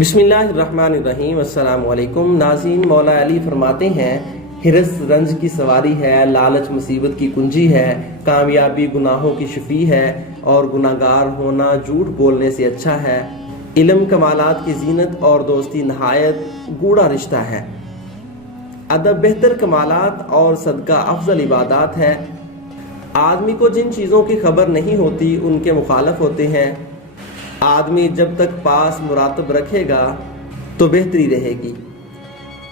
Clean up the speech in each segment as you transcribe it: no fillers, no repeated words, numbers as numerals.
بسم اللہ الرحمن الرحیم۔ السلام علیکم ناظرین، مولا علی فرماتے ہیں ہرس رنج کی سواری ہے، لالچ مصیبت کی کنجی ہے، کامیابی گناہوں کی شفیع ہے اور گناہگار ہونا جھوٹ بولنے سے اچھا ہے۔ علم کمالات کی زینت اور دوستی نہایت گوڑا رشتہ ہے۔ ادب بہتر کمالات اور صدقہ افضل عبادات ہے۔ آدمی کو جن چیزوں کی خبر نہیں ہوتی ان کے مخالف ہوتے ہیں۔ آدمی جب تک پاس مراتب رکھے گا تو بہتری رہے گی۔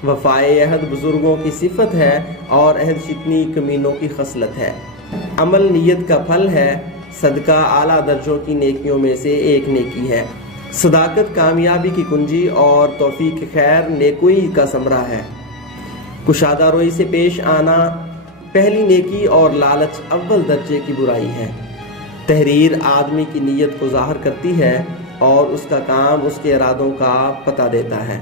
وفائے عہد بزرگوں کی صفت ہے اور عہد شکنی کمینوں کی خصلت ہے۔ عمل نیت کا پھل ہے، صدقہ اعلیٰ درجوں کی نیکیوں میں سے ایک نیکی ہے۔ صداقت کامیابی کی کنجی اور توفیق خیر نیکوئی کا ثمرہ ہے۔ کشادہ روی سے پیش آنا پہلی نیکی اور لالچ اول درجے کی برائی ہے۔ تحریر آدمی کی نیت کو ظاہر کرتی ہے اور اس کا کام اس کے ارادوں کا پتہ دیتا ہے۔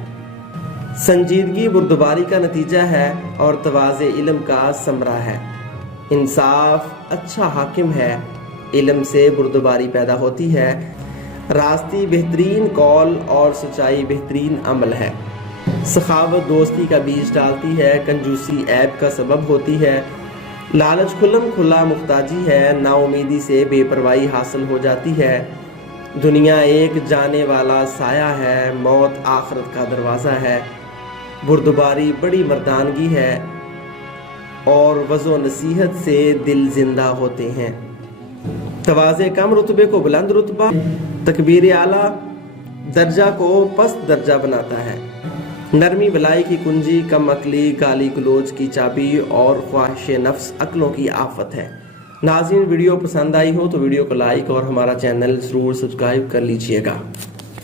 سنجیدگی بردباری کا نتیجہ ہے اور تواضع علم کا ثمرہ ہے۔ انصاف اچھا حاکم ہے، علم سے بردباری پیدا ہوتی ہے۔ راستی بہترین قول اور سچائی بہترین عمل ہے۔ سخاوت دوستی کا بیج ڈالتی ہے، کنجوسی عیب کا سبب ہوتی ہے۔ لالچ کھلم کھلا محتاجی ہے، نا امیدی سے بے پرواہی حاصل ہو جاتی ہے۔ دنیا ایک جانے والا سایہ ہے، موت آخرت کا دروازہ ہے۔ بردباری بڑی مردانگی ہے اور وعظ و نصیحت سے دل زندہ ہوتے ہیں۔ تواضع کم رتبے کو بلند رتبہ، تکبیر اعلیٰ درجہ کو پست درجہ بناتا ہے۔ نرمی بلائی کی کنجی، کم عقلی گالی گلوچ کی چابی اور خواہش نفس عقلوں کی آفت ہے۔ ناظرین، ویڈیو پسند آئی ہو تو ویڈیو کو لائک اور ہمارا چینل ضرور سبسکرائب کر لیجئے گا۔